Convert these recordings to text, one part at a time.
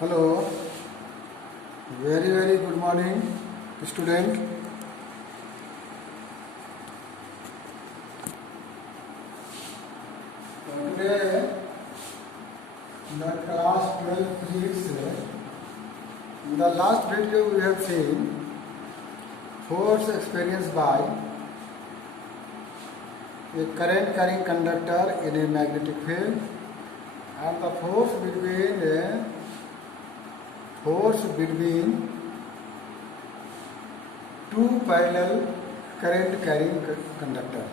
Hello, very good morning, student. Today, in the class 12 physics, in the last video we have seen force experienced by a current carrying conductor in a magnetic field, and the force between two parallel current carrying conductor.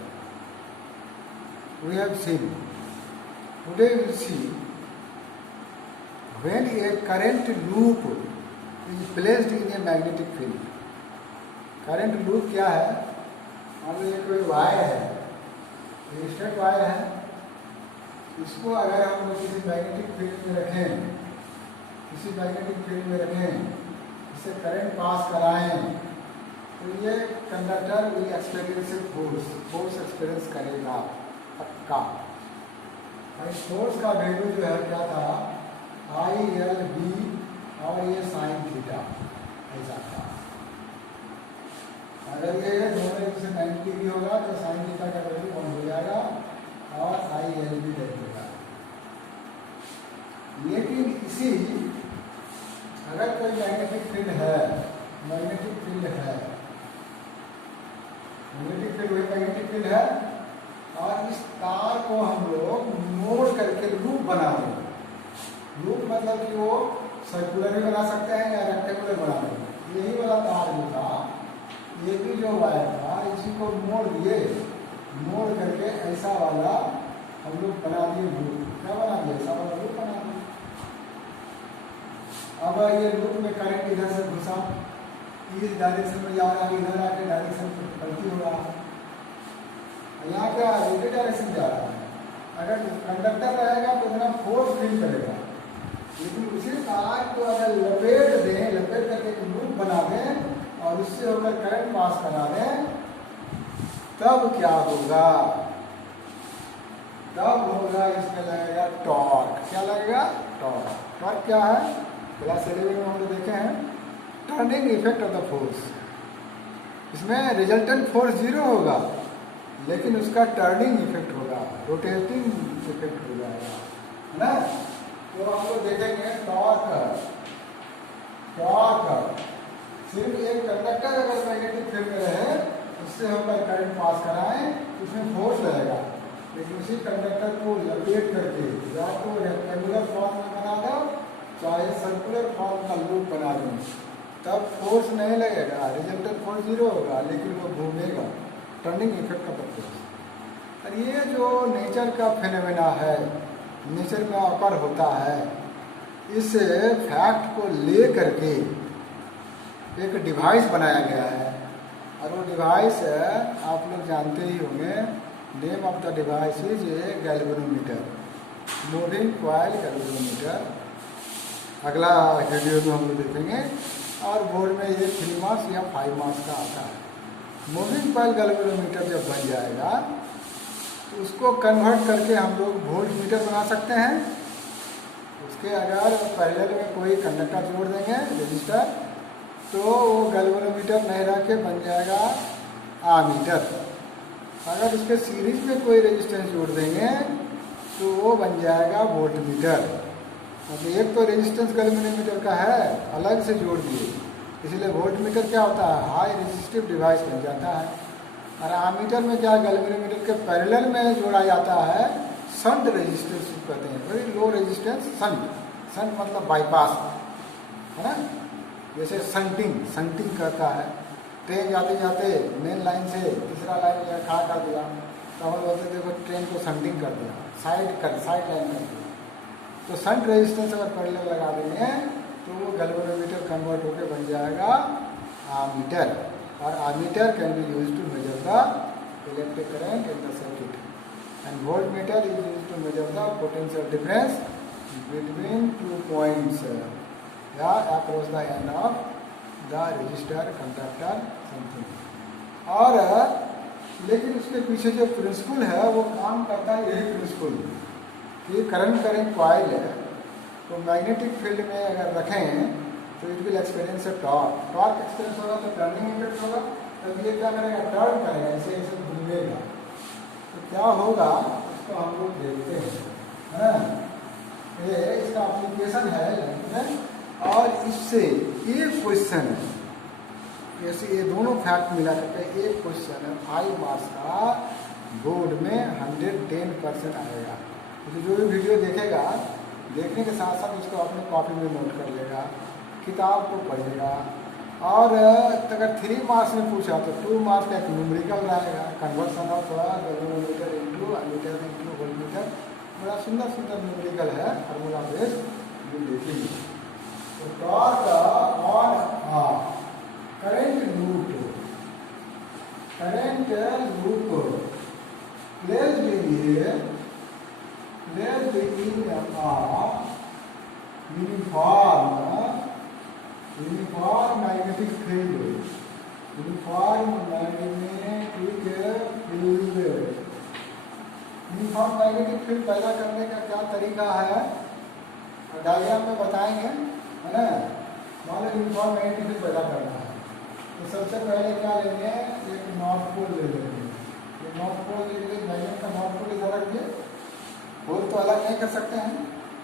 We have seen. Today we will see when a current loop is placed in a magnetic field. Current loop क्या है? मान लीजिए कोई wire है, resistant wire है, इसको अगर हम लोग किसी मैग्नेटिक फील्ड में रखें, इससे करंट पास कराएं, तो ये conductor will experience force experience करेगा पक्का। और इस फोर्स का वैल्यू जो है क्या था, ILB और ये साइन थीटा ऐसा था। अगर ये दोनों एक से 90 डिग्री होगा तो साइन थीटा का वैल्यू कम हो जाएगा और ILB लगेगा। लेकिन इसी अगर कोई मैग्नेटिक फील्ड है और इस तार को हम लोग मोड़ करके लूप बना दें। लूप मतलब कि वो सर्कुलर भी बना सकते हैं या रेक्टेंगुलर बना दें। यही वाला तार जो था, ये भी जो वायर था, इसी को मोड़ करके ऐसा वाला हम लोग बना दिए लूप। क्या बना दिए? ऐसा वाला लूप बना दिए। अब ये लूप में करंट इधर से घुसा, इस डायरेक्शन में जा रहा है, इधर आके डायरेक्शन पलटी हो रहा है। यहाँ क्या एक डायरेक्शन जा रहा है। अगर कंडक्टर रहेगा तो इतना फोर्स फील करेगा, लेकिन उसी तार को अगर लपेट करके एक लूप बना दें और उससे होकर करंट पास करा दें, तब क्या होगा? तब होगा इसमें लगेगा टॉर्क। क्या लगेगा? टॉर्क। टॉर्क क्या है? क्लास 11 में हम लोग देखे हैं, turning effect of the force. इसमें रिजल्टेंट फोर्स 0 होगा, लेकिन उसका टर्निंग इफेक्ट होगा, रोटेटिंग इफेक्ट हो जाएगा, है ना? तो हम लोग देखेंगे टॉर्क सिर्फ एक कंडक्टर अगर मैग्नेटिक फील्ड में रहे, उससे हम करंट पास कराएं, उसमें फोर्स लगेगा। लेकिन उसी कंडक्टर को लपेट करके या तो रेक्टेंगुलर फॉर्म में बना दो, चाहे सर्कुलर फॉर्म का लूप बना दो, तब फोर्स नहीं लगेगा, रिजल्टेंट फोर्स 0 होगा, लेकिन वो घूमेगा, turning effect of the force. और ये जो नेचर का फेनोमेना है, नेचर में ऑकर होता है, इस फैक्ट को ले करके एक डिवाइस बनाया गया है। और वो डिवाइस आप लोग जानते ही होंगे, name of the device is a galvanometer, moving coil galvanometer. अगला वीडियो में हम लोग देखेंगे। और बोर्ड में ये 3 मार्क्स या 5 मार्क्स का आता है। मूविंग कॉइल गैल्वेनोमीटर जब बन जाएगा तो उसको कन्वर्ट करके हम लोग वोल्ट मीटर बना सकते हैं। उसके अगर पैरेलल में कोई कंडक्टर जोड़ देंगे, रजिस्टर, तो वो गैल्वेनोमीटर नहीं रह के बन जाएगा आमीटर। अगर उसके सीरीज में कोई रेजिस्टेंस जोड़ देंगे तो वो बन जाएगा वोल्ट मीटर। मतलब एक तो रेजिस्टेंस गैल्वेनोमीटर का है, अलग से जोड़ दिए, इसलिए वोल्ट मीटर क्या होता है? हाई रेजिस्टिव डिवाइस बन जाता है। और आमीटर में क्या, गैल्वेनोमीटर के पैरेलल में जोड़ा जाता है शंट रेजिस्टेंस कहते हैं, वेरी लो रेजिस्टेंस शंट मतलब बाईपास, है ना? जैसे संटिंग करता है, ट्रेन जाते मेन लाइन से तीसरा लाइन में खड़ा कर दिया, तो हम बोलते देखो ट्रेन को संटिंग कर दिया, साइड लाइन कर दिया। तो शंट रेजिस्टेंस अगर पैरेलल लगा देंगे तो वो गैल्वेनोमीटर कन्वर्ट होकर बन जाएगा आमीटर। और ammeter can be use to measure the electric current in the circuit, and voltmeter is use to measure the potential difference between 2 points या across the end of the resistor, conductor, something. और लेकिन उसके पीछे जो principal है वो काम करता है, यही प्रिंसिपल कि करंट कॉइल है, तो मैग्नेटिक फील्ड में अगर रखें तो it will experience torque, torque experience होगा तो टर्निंग इफेक्ट होगा, तब ये क्या करेगा, टर्न करेगा, ऐसे ऐसे घूमेगा। तो क्या होगा उसको हम लोग देखते हैं, है ना। ये इसका एप्लीकेशन है, और इससे एक क्वेश्चन है, जैसे ये दोनों फैक्ट मिला करके एक क्वेश्चन है 5 मार्क्स का, बोर्ड में 110% आएगा। तो जो भी वीडियो देखेगा, देखने के साथ साथ उसको अपने कॉपी में नोट कर लेगा, किताब को पढ़ेगा, और अगर 3 मार्क्स में पूछा तो 2 मार्क्स का एक न्यूमेरिकल रहेगा, conversion of galvanometer into ammeter into voltmeter. बड़ा सुंदर सुंदर न्यूमेरिकल है, फार्मूला बेस्ड, ये देखेंगे। तो torque on current loop placed in a uniform magnetic field, uniform magnetic field पैदा करने का क्या तरीका है, डायग्राम में बताएंगे, है ना। मान लो यूनिफॉर्म मैग्नेटिक फील्ड पैदा करना है, तो सबसे पहले क्या लेंगे, एक नॉर्थ पोल ले लेंगे। ये नॉर्थ पोल लेंगे, मैग्नेट का नॉर्थ पोल इधर रखिए, पोल तो अलग नहीं कर सकते हैं,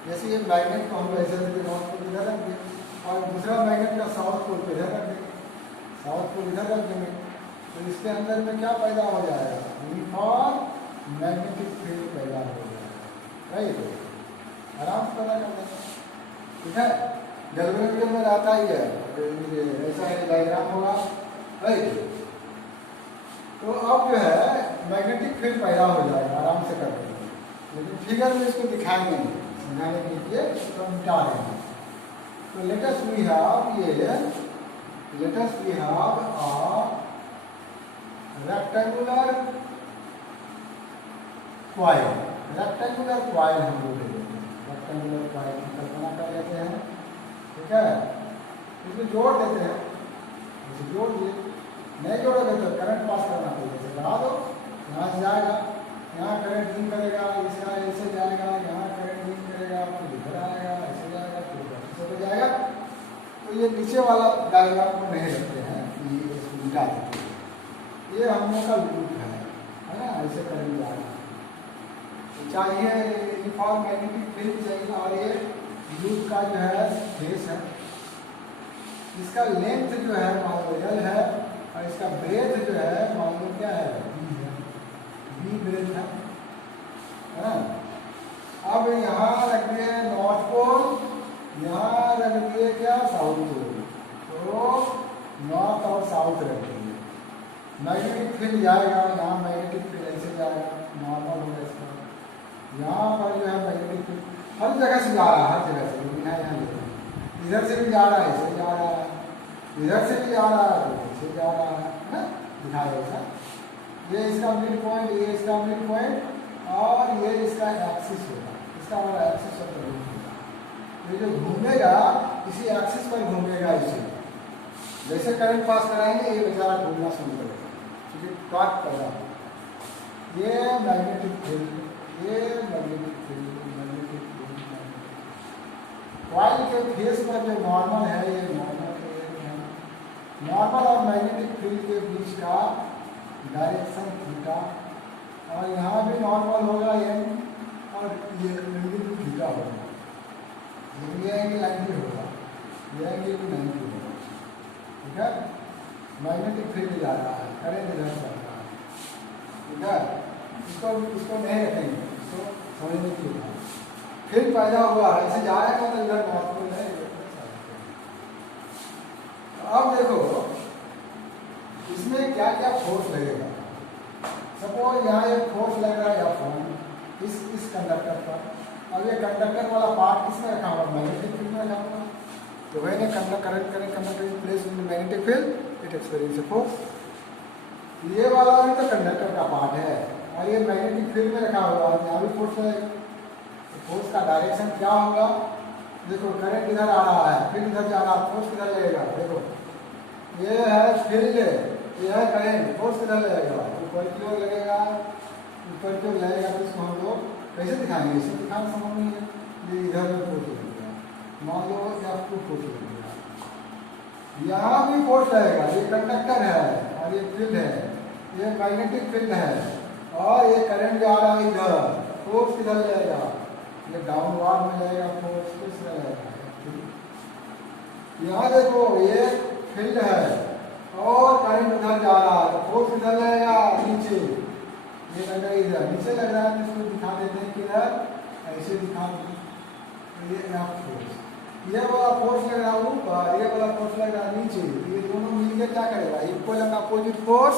जैसे ये मैग्नेट को हम ऐसे रखिए, नॉर्थ पोल इधर रख दिए, और दूसरा मैग्नेट का साउथ पोल पे इधर रख देंगे, साउथ पोल इधर रख देंगे। तो इसके अंदर में क्या पैदा हो जाएगा, यूनिफॉर्म मैग्नेटिक फील्ड पैदा हो जाएगा, राइट। आराम से पैदा कर देंगे, ठीक है। गैल्वेनोमीटर में रहता ही है, ऐसा है डायग्राम होगा, राइट। तो अब जो है मैग्नेटिक फील्ड पैदा हो जाएगा, आराम से कर देंगे, लेकिन फिगर में इसको दिखाएंगे नहीं, समझाने के लिए इसको मिटा देंगे। तो let us we have a rectangular coil हम लोग ले लेते हैं, रेक्टेंगुलर कॉइल की कल्पना कर लेते हैं, ठीक है। इसमें जोड़ देते हैं, इसे जोड़ दिए, नहीं जोड़ोगे तो करंट पास करना पड़ेगा, इसे बढ़ा दो, यहाँ से जाएगा, यहाँ करंट इन करेगा, इसका ऐसे जाएगा, यहाँ करंट इन करेगा, फिर इधर आएगा, ऐसे जाएगा, फिर ऐसे तो जाएगा। तो ये नीचे वाला डायग्राम को नहीं रखते हैं, ये इसको मिटा देते हैं, ये हम लोग का लूप है ना, ऐसे करेंगे जाएगा। चाहिए यूनिफॉर्म मैग्नेटिक फील्ड चाहिए, और ये लूप का जो है फेस है, इसका लेंथ जो है मान लो L है, और इसका ब्रेथ जो है मान लो क्या है, B है, B ब्रेथ है ना। अब यहाँ रख दिए नॉर्थ पोल, यहाँ रख दिए क्या, साउथ पोल, तो नॉर्थ और साउथ रख दिए। मैग्नेटिक फील्ड जाएगा, यहाँ मैग्नेटिक फील्ड ऐसे जाएगा, नॉर्मल होगा इसका, यहाँ पर जो है मैग्नेटिक फील्ड हर जगह से जा रहा है, हर जगह से, लेकिन यहाँ इधर से भी जा रहा है, इसे जा रहा है, इधर से भी जा रहा है, इसे जा रहा है ना, दिखाया ऐसा। ये इसका मिड पॉइंट, ये इसका मिड पॉइंट, और ये इसका एक्सिस होगा, इसका वाला एक्सिस होगा। ये जो घूमेगा इसी एक्सिस पर घूमेगा, इसे जैसे करंट पास कराएंगे ये बेचारा घूमना शुरू करेगा, क्योंकि टॉर्क पैदा होगा। ये मैग्नेटिक फील्ड, ये मैग्नेटिक फील्ड, कॉइल के फेस पर जो नॉर्मल है, ये नॉर्मल और मैग्नेटिक फील्ड के बीच का डायरेक्शन थीटा, और यहाँ भी नॉर्मल होगा M, और ये एंगल भी थीटा होगा, ये एंगल 90 होगा, ये एंगल भी 90 होगा, ठीक है। मैग्नेटिक फील्ड जा रहा है, करंट इधर चल रहा है, ठीक है। इसको नहीं रखेंगे, इसको समझने की बात, फील्ड पैदा हुआ है, ऐसे जाएगा तो इधर नॉर्थ पोल है। अब देखो इसमें क्या क्या फोर्स लगेगा। सपोज यहाँ एक फोर्स लग रहा है F1 इस कंडक्टर पर, अब ये कंडक्टर वाला पार्ट किसमें रखा हुआ, मैग्नेटिक फील्ड में रखा हुआ, तो वही current conductor in place in magnetic field it experience a force. ये वाला भी तो कंडक्टर का पार्ट है, और ये मैग्नेटिक फील्ड में रखा हुआ है, यहाँ भी फोर्स लगेगा। फोर्स का डायरेक्शन क्या होगा, देखो करंट इधर आ रहा है, फील्ड इधर जा रहा है, फोर्स किधर लगेगा, देखो ये है फील्ड, ये है करंट, फोर्स किधर लगेगा, ऊपर की ओर लगेगा, ऊपर की ओर लगेगा। तो इसको हम लोग कैसे दिखाएंगे, इसे दिखाना संभव नहीं है, ये इधर में फोर्स लगेगा, मान लो F2 फोर्स लग गया, यहाँ भी फोर्स लगेगा, ये कंडक्टर है और ये फील्ड है, ये मैग्नेटिक फील्ड है और ये करंट जा रहा है इधर, फोर्स किधर जाएगा, ये डाउनवर्ड में जाएगा, फोर्स किस तरह जाएगा। यहाँ देखो ये फील्ड है और करंट उधर जा रहा है, तो फोर्स किधर जाएगा, नीचे, ये लग रहा है इधर नीचे लग रहा है, तो इसको दिखा देते हैं किधर, ऐसे दिखा देते हैं, ये F फोर्स, ये वाला फोर्स लग रहा है ऊपर, ये वाला फोर्स लग रहा है नीचे, ये दोनों मिलकर क्या करेगा, equal and opposite force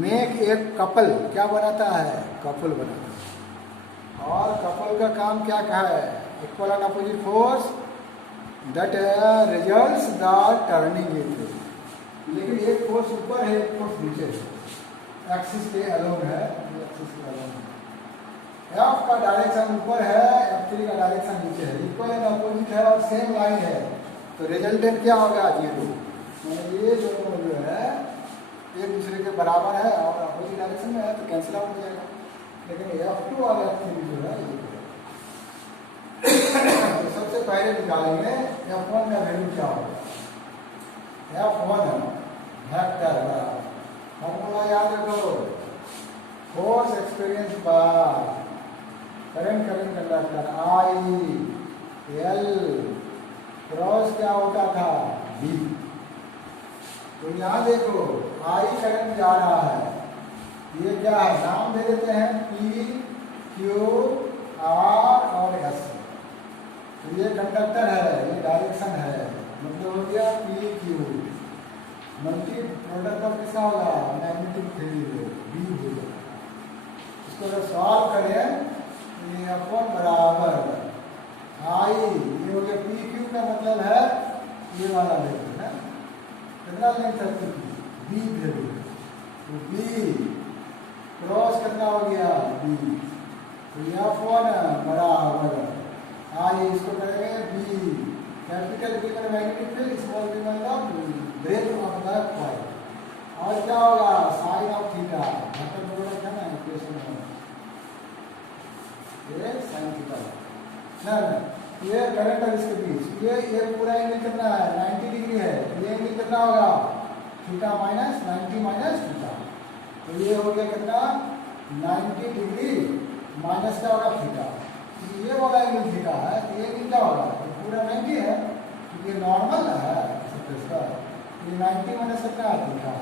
make एक कपल, क्या बनाता है, कपल बनाता है। और कपल का काम क्या कहा है, equal and opposite force that results the turning it, लेकिन एक फोर्स ऊपर है एक फोर्स नीचे है, एक्सिस के अलोंग है, एक्सिस के अलोंग है, F का डायरेक्शन ऊपर है, F3 का डायरेक्शन नीचे है, इक्वल एंड अपोजिट है और सेम लाइन है, तो रिजल्टेंट क्या होगा, जीरो, मतलब ये दोनों जो है एक दूसरे के बराबर है और अपोजिट डायरेक्शन में है, तो कैंसिल आउट हो जाएगा। लेकिन F2 और F3 जो है ये तो सबसे पहले निकालेंगे F1 का वैल्यू क्या होगा, F1 वेक्टर फॉर्मूला याद रखो, force experience by current conductor I L cross क्या होता था B, तो यहाँ देखो I करंट जा रहा है, ये क्या है, नाम दे देते हैं P Q R और S, तो ये कंडक्टर है, ये डायरेक्शन है, मतलब हो गया P Q, multi product of किसका होगा, मैग्नेटिक फील्ड B होगा। इसको अगर सॉल्व करें तो ये F1 बराबर I, ये हो गया P Q का मतलब है ये वाला वैल्यू है, कितना लेंथ है B वैल्यू, तो B क्रॉस कितना हो गया B, तो F1 बराबर I, इसको करेंगे B, कैपिटल B का मैग्नेटिक फील्ड, स्मॉल b मतलब ब्रेथ ऑफ द कॉइल, और क्या होगा साइन ऑफ थीटा, मतलब प्रोडक्ट है ना इक्वेशन में, ये साइन थीटा ना, ये करंट है इसके बीच, ये पूरा एंगल कितना है 90 डिग्री है, ये एंगल कितना होगा थीटा माइनस 90 माइनस थीटा, तो ये हो गया कितना 90 डिग्री माइनस क्या होगा थीटा, ये वाला एंगल थीटा है, तो ये एंगल क्या होगा, ये पूरा 90 है, ये नॉर्मल है सरफेस का, ये 90 माइनस कितना है थीटा,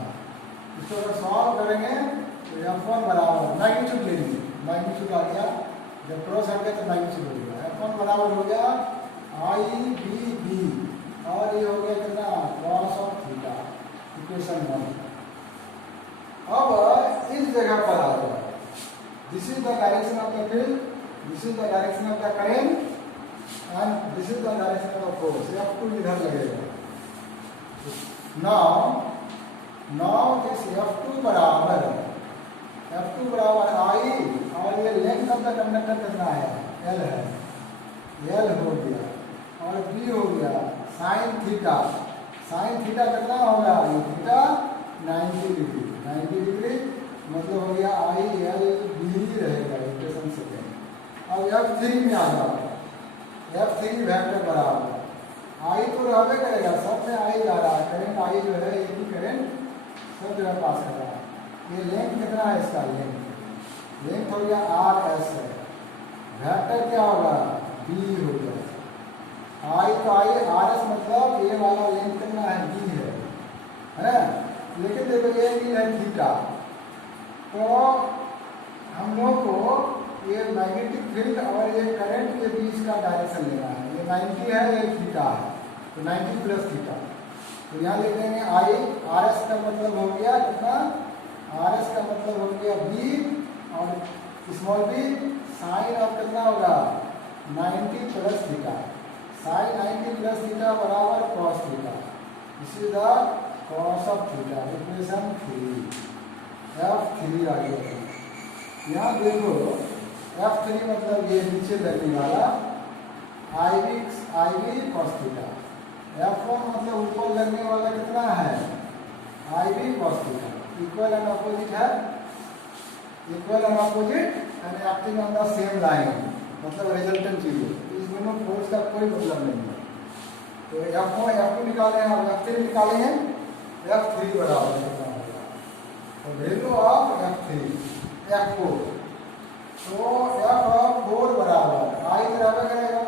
इसको अगर सॉल्व करेंगे तो F1 बराबर मैग्नीट्यूड ले लीजिए, मैग्नीट्यूड आ गया, जब क्रॉस हट गया तो मैग्नीट्यूड हो गया, F1 बराबर हो गया IBB और ये हो गया कितना cos ऑफ थीटा, इक्वेशन 1। अब इस जगह पर आ जाओ, this is the direction of the field, this is the direction of the current and this is the direction of the force, F2 इधर लगेगा। now this F2 बराबर I और ये लेंथ ऑफ द कंडक्टर कितना है L है, L हो गया और B हो गया साइन थीटा, साइन थीटा कितना होगा, ये थीटा 90 डिग्री मतलब हो गया ILB रहेगा इक्वेशन सेकेंड। अब F3 में आ जाओ, F3 वेक्टर बराबर I तो रहबे करेगा, सब में I जा रहा है, करंट I जो है एक ही करंट सब जगह पास कर रहा है, ये लेंथ कितना है इसका, लेंथ हो गया RS है, वेक्टर क्या होगा B हो गया, I तो I RS मतलब ये वाला लेंथ कितना है B है ना, लेकिन देखो ये भी है थीटा, तो हम लोग को ये मैग्नेटिक फील्ड और ये करंट के बीच का डायरेक्शन लेना है, ये 90 है ये थीटा है, तो 90 प्लस थीटा, तो यहाँ लिख देंगे I, RS का मतलब हो गया कितना, RS का मतलब हो गया B और स्मॉल b साइन ऑफ कितना होगा 90 plus theta, sine 90 plus theta बराबर cos theta, this is the cos of theta, equation 3, F3 आ गया। यहाँ देखो F3 मतलब ये नीचे लगने वाला IB cos थीटा, F1 मतलब ऊपर लगने वाला कितना है IB cos theta, equal and opposite है, equal and opposite and acting on the same line मतलब रिजल्टेंट जीरो, इस दोनों फोर्स का कोई मतलब नहीं है। तो F2 निकाले हैं और F3 निकाले हैं। F3 बराबर कितना होगा, तो वैल्यू ऑफ F4, तो F4 बराबर I बराबर करेगा,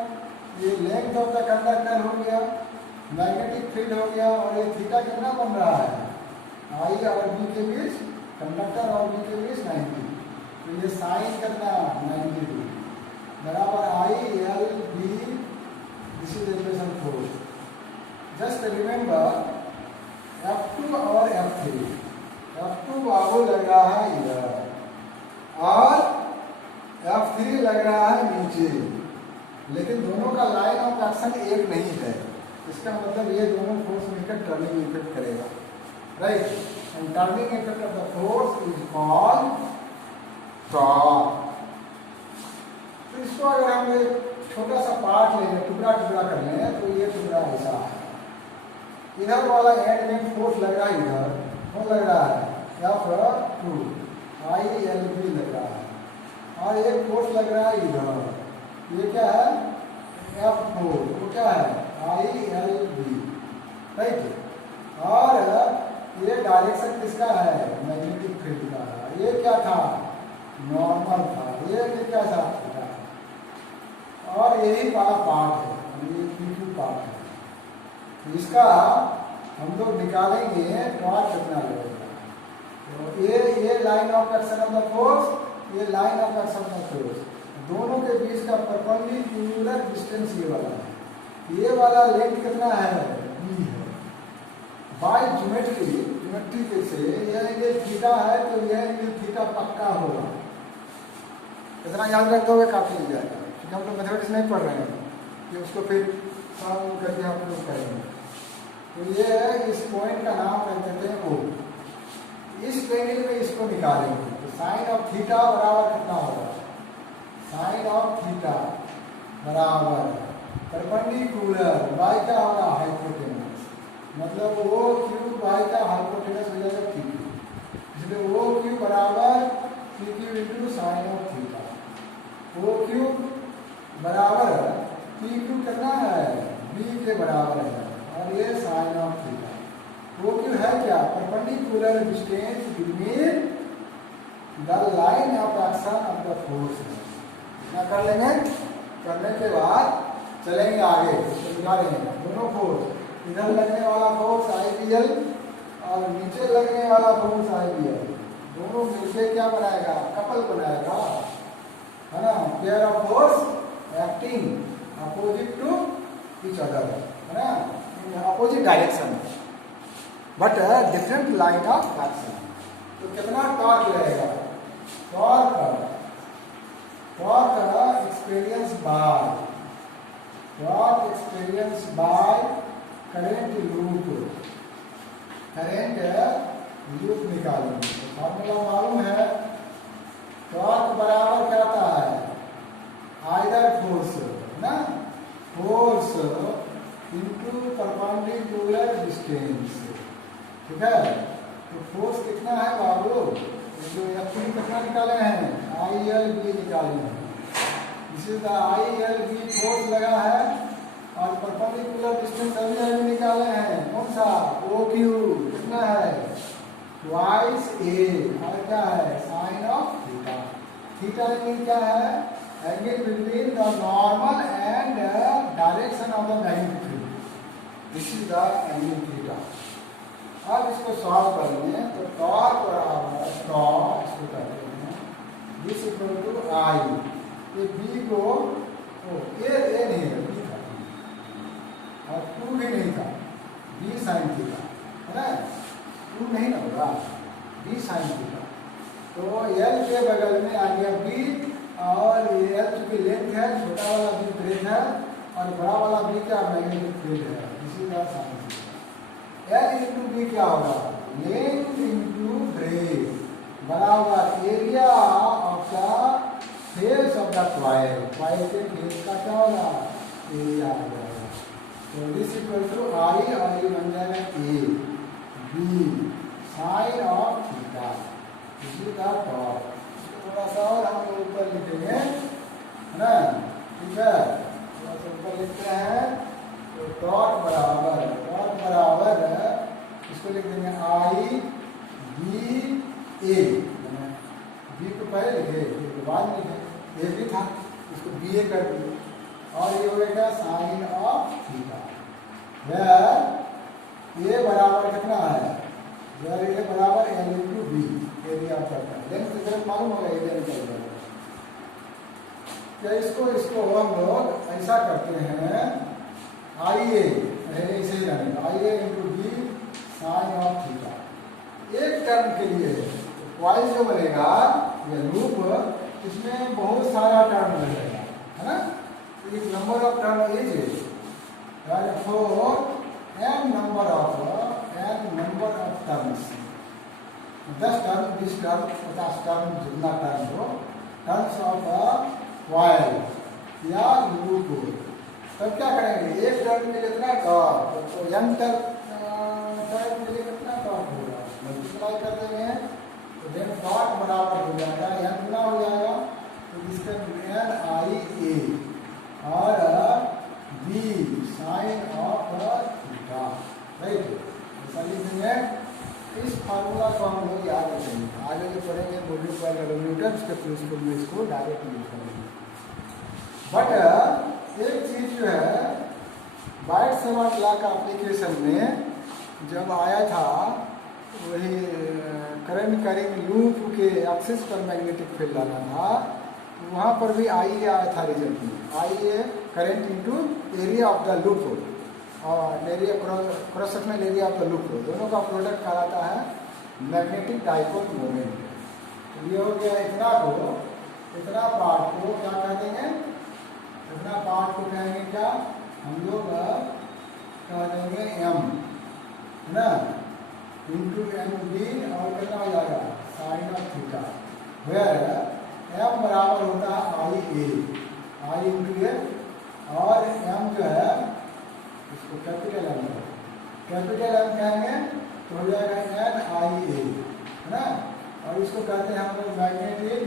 ये लेंथ ऑफ द कंडक्टर हो गया, मैग्नेटिक फील्ड हो गया, और ये थीटा कितना बन रहा है, I और B के बीच, कंडक्टर और B के बीच 90, तो ये साइन करना 90 डिग्री बराबर ILB, this is equation 4। Just remember F2 और F3, F2 बाबू लग रहा है इधर और F3 लग रहा है नीचे, लेकिन दोनों का लाइन ऑफ एक्शन एक नहीं है। इसका मतलब ये दोनों फोर्स मिलकर टर्निंग इफेक्ट करेगा, right. And turning effect of the force is called torque. तो इसको अगर हम एक छोटा सा पार्ट ले लें, टुकड़ा टुकड़ा कर लें, तो ये टुकड़ा ऐसा है। इधर वाला एंड में फोर्स लग रहा है, इधर कौन लग रहा है, F2 ILB लग रहा है, और एक फोर्स लग रहा है इधर, ये क्या है F4, वो क्या है ILB, राइट। और ये डायरेक्शन किसका है, मैग्नेटिक फील्ड का है। ये क्या था, नॉर्मल था, ये क्या था, और यही वाला पार्ट है, ये PQ पार्ट है। तो इसका हम लोग निकालेंगे टॉर्क कितना लगेगा। तो ये line of action of the force, ये line of action of the force, दोनों के बीच का परपेंडिकुलर डिस्टेंस ये वाला है। ये वाला लेंथ कितना है, B है। बाय ज्योमेट्री से यह एंगल थीटा है, तो यह एंगल थीटा पक्का होगा। इतना याद रख दोगे काफी मिल जाएगा, क्योंकि हम लोग मैथमेटिक्स नहीं पढ़ रहे हैं कि उसको फिर सॉल्व करके हम लोग करेंगे। तो ये है, इस पॉइंट का नाम रख देते हैं O। इस एंगल में इसको निकालेंगे, तो साइन ऑफ थीटा बराबर कितना होगा, साइन ऑफ थीटा बराबर परपेंडिकुलर बाय क्या होगा, हाइपोटेनस, मतलब OQ बाय का हाइपोटेनस हो जाएगा PQ, इसलिए OQ बराबर PQ into sine of theta. OQ बराबर PQ कितना है, B के बराबर है, और ये साइन ऑफ थीटा। OQ है क्या, perpendicular distance between the line of action of the force. क्या कर लेंगे, करने के बाद चलेंगे आगे, इसको निकालेंगे दोनों फोर्स, इधर लगने वाला फोर्स IBL और नीचे लगने वाला फोर्स IBL, दोनों मिलकर क्या बनाएगा, कपल बनाएगा, है ना, pair of force acting opposite to each other, है ना, in opposite direction but different line of action. तो कितना टॉर्क लगेगा, torque experience by current loop निकालेंगे। तो फॉर्मूला मालूम है, टॉर्क बराबर क्या आता है, आइदर फोर्स ना, फोर्स इनटू परपेंडिकुलर डिस्टेंस, ठीक है। तो फोर्स कितना है बाबू, जो F3 कितना निकाले हैं, ILB निकाले हैं, इसी तरह ILB फोर्स लगा है, और परपेंडिकुलर डिस्टेंस अभी निकाले हैं, कौन सा, OQ कितना है, ट्वाइस A, और क्या है, sine of theta. Theta angle क्या है, angle between the normal and direction of the magnetic field, this is the angle theta. अब इसको सॉल्व करेंगे, तो टॉर्क बराबर इसको कहते हैं दिस इक्वल टू I, ये B को A नहीं है, B था, और 2 भी नहीं था, B साइन थीटा, है ना, 2 नहीं ना होगा, B साइन थीटा। तो L के बगल में आ गया B, और ये L की लेंथ है, छोटा वाला B ब्रेक है, और बड़ा वाला B क्या मैग्नेटिक फील्ड है, इसी का sine theta. L into B क्या होगा, लेंथ इंटू ब्रेक बराबर area of the face of the coil, coil के फेस का क्या होगा, एरिया हो जाएगा। तो दिस इक्वल टू I, और ये बन जाएगा A, B sine of theta, इसी का टॉर्क। थोड़ा सा और हम लोग ऊपर लिखेंगे, है ना, ठीक है। ऊपर लिखते हैं तो डॉट बराबर इसको लिख देंगे आई बी ए, बी को पहले लिखे तो बाद में लिखे, ए भी था इसको बी ए कर दिए और ये हो गया sine of theta. Where A बराबर कितना है, वेयर ए बराबर L into B, area of circle. Length result मालूम होगा, एरिया निकल जाएगा। क्या इसको हम लोग ऐसा करते हैं, आई ए ऐसे ही रहेगा, I A into B sine of theta. एक टर्म के लिए कॉइल जो बनेगा ये लूप, इसमें बहुत सारा टर्म बनेगा, है ना। If number of term is therefore n number of terms, 10 term 20 term 50 term जितना टर्म हो, टर्म्स ऑफ कॉइल या लूप हो, तब क्या करेंगे, एक टर्म के लिए कितना टॉर्क, तो n टर्म के लिए कितना टॉर्क होगा, मल्टीप्लाई कर देंगे तो देन टॉर्क बराबर हो जाएगा, n गुना हो जाएगा तो इसका n आई ए और B sine of theta, right. ऐसा लिख देंगे। इस फार्मूला को हम लोग याद रखेंगे, आगे जो पढ़ेंगे मॉड्यूल कॉइल रेगुलेटर्स के प्रिंसिपल में इसको डायरेक्ट यूज करेंगे। बट एक चीज जो है बाइट-सेवर्ट लॉ का एप्लीकेशन में जब आया था, वही करंट कैरिंग लूप के एक्सिस पर मैग्नेटिक फील्ड आना था, वहाँ पर भी आई ए आया था रिजल्ट में, I A current into area of the loop और area cross sectional area of the loop, दोनों का प्रोडक्ट कहलाता है मैग्नेटिक डाइपोल मोमेंट। तो ये हो गया, इतना पार्ट को क्या कह देंगे, इतना पार्ट को कहेंगे क्या हम लोग कह देंगे एम, है ना, इंटू एम बी और कितना हो जाएगा sine of theta, where M बराबर होता है आई ए, आई इंटू ए और एम जो है इसको कैपिटल एम कहेंगे तो हो जाएगा एन आई ए, है ना। और इसको कहते हैं हम लोग मैग्नेटिक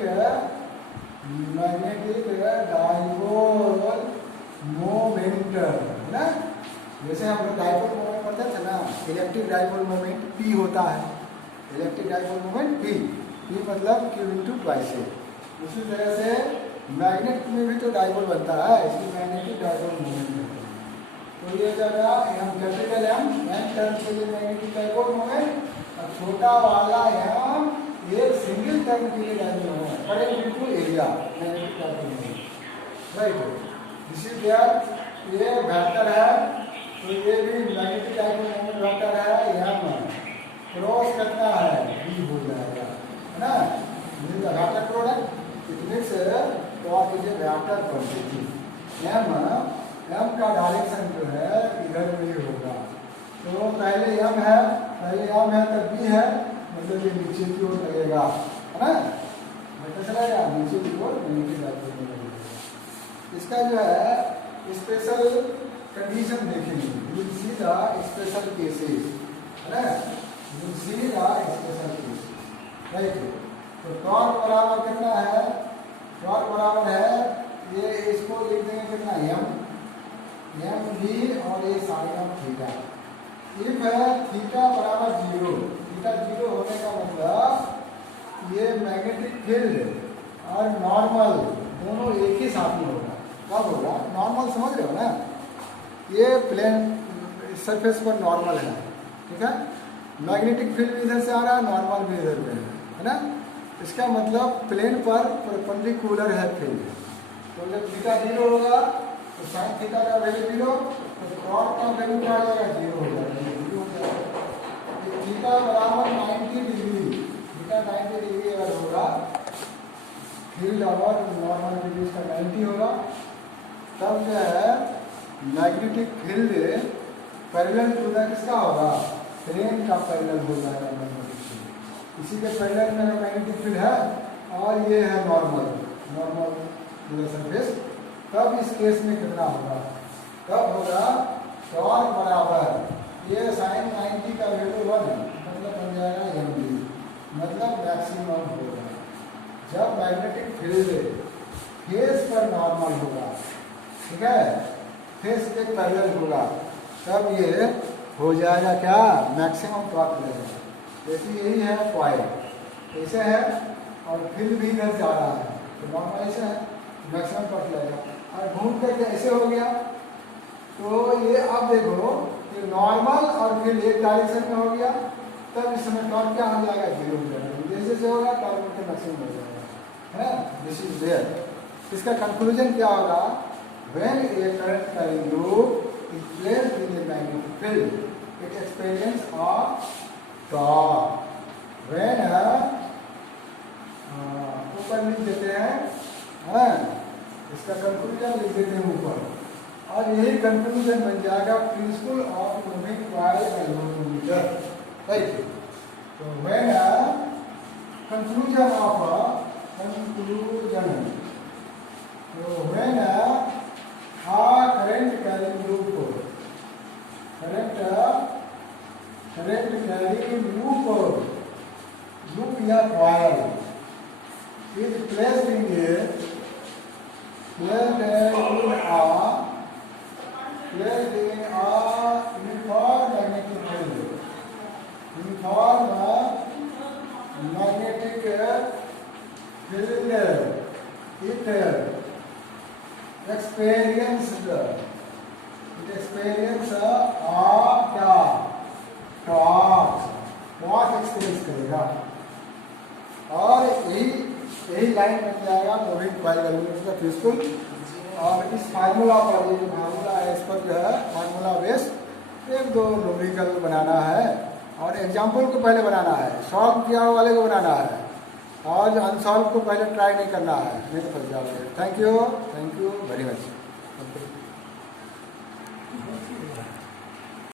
डाइपोल मोमेंट, है ना। जैसे हम लोग डाइपोल मोमेंट पढ़ते थे ना, इलेक्ट्रिक डाइपोल मोमेंट पी होता है, इलेक्ट्रिक डाइपोल मोमेंट पी मतलब क्यू इंटू ट्वाइस ए। उसी तरह से मैग्नेट में भी तो डाइपोल बनता है, इसलिए मैग्नेटिक डाइपोल मोमेंट है। तो ये जगह हम कैपिटल एम एन टर्म के लिए मैग्नेटिक डाइपोल मोमेंट, और छोटा वाला एम एक सिंगल टर्म के लिए dipole moment, current into area magnetic dipole moment, right. This is there, ये वेक्टर है तो ये भी मैग्नेटिक डाइपोल मोमेंट वेक्टर है, एम क्रॉस करना है बी हो जाएगा, है ना। This is the vector product, it means torque is a vector quantity. M का डायरेक्शन जो है इधर में ही होगा, तो पहले एम है तब बी है, मतलब ये नीचे की ओर लगेगा, है ना, मतलब चलेगा नीचे की ओर मैग्नेटिक डाइपोल लगेगा। इसका जो है स्पेशल कंडीशन देखेंगे, you see the special cases, है ना, you see the special cases, right. तो टॉर्क बराबर कितना है, टॉर्क बराबर है, ये इसको लिख देंगे कितना एम बी और ये sine of theta. If theta बराबर 0, थीटा 0 होने का मतलब ये मैग्नेटिक फील्ड और नॉर्मल दोनों एक ही साथ में होगा। कब होगा, नॉर्मल समझ रहे हो ना, ये प्लेन सरफेस पर नॉर्मल है, ठीक है, मैग्नेटिक फील्ड भी इधर से आ रहा है, नॉर्मल भी इधर में है ना। इसका मतलब प्लेन पर परपेंडिकुलर है फील्ड, तो जब थीटा 0 होगा तो साइन थीटा का वैल्यू 0, तो कॉट का वैल्यू क्या आ जाएगा 0 हो जाएगा। थीटा बराबर 90 डिग्री, थीटा 90 डिग्री अगर होगा, फील्ड और नॉर्मल के बीच का 90 होगा, तब जो है magnetic field parallel to the किसका होगा, प्लेन का पैरेलल हो जाएगा मैग्नेटिक फील्ड। इसी के पैरेलल में मैग्नेटिक फील्ड है और ये है नॉर्मल पूरा सरफेस, तब इस केस में कितना होगा, तब होगा टॉर्क बराबर ये साइन 90 का वैल्यू 1 मतलब बन जाएगा एम बी, मतलब मैक्सिमम होगा जब मैग्नेटिक फील्ड फेस पर नॉर्मल होगा, ठीक है, फिर इसके पैरेलल होगा, तब ये हो जाएगा क्या, मैक्सिमम टॉर्क मिलेगा। जैसे यही है कॉइल, ऐसे है और फिर भी इधर जा रहा है, तो नॉर्मल ऐसे है, मैक्सिमम टॉर्क लगेगा। और घूम करके ऐसे हो गया, तो ये अब देखो कि नॉर्मल और फिर एक डायरेक्शन में हो गया, तब इस समय टॉर्क क्या हो जाएगा, 0 हो जाएगा। जैसे जैसे होगा टॉर्क के मैक्सिमम हो जाएगा, है। This is there. इसका कंक्लूजन क्या होगा, when a current carrying loop is placed in a magnetic field, it experiences a torque. When ऊपर लिख देते हैं, इसका कंक्लूजन लिख देते हैं ऊपर, और यही कंक्लूजन बन जाएगा principle of moving coil galvanometer, right. तो when conclusion of conclusion, so when current carrying loop या coil is placed in a uniform magnetic field. Uniform magnetic field. It experience क्या, टॉर्क एक्सपीरियंस करेगा, और यही line बन जाएगा moving coil galvanometer का principal. और इस फार्मूला पर, ये जो फार्मूला है, इस पर जो है फार्मूला बेस्ड एक दो न्यूमेरिकल बनाना है, और एग्जाम्पल को पहले बनाना है, सॉल्व किया वाले को बनाना है, और अनसॉल्व को पहले ट्राई नहीं करना है, नहीं तो फंस जाओगे। Thank you very much.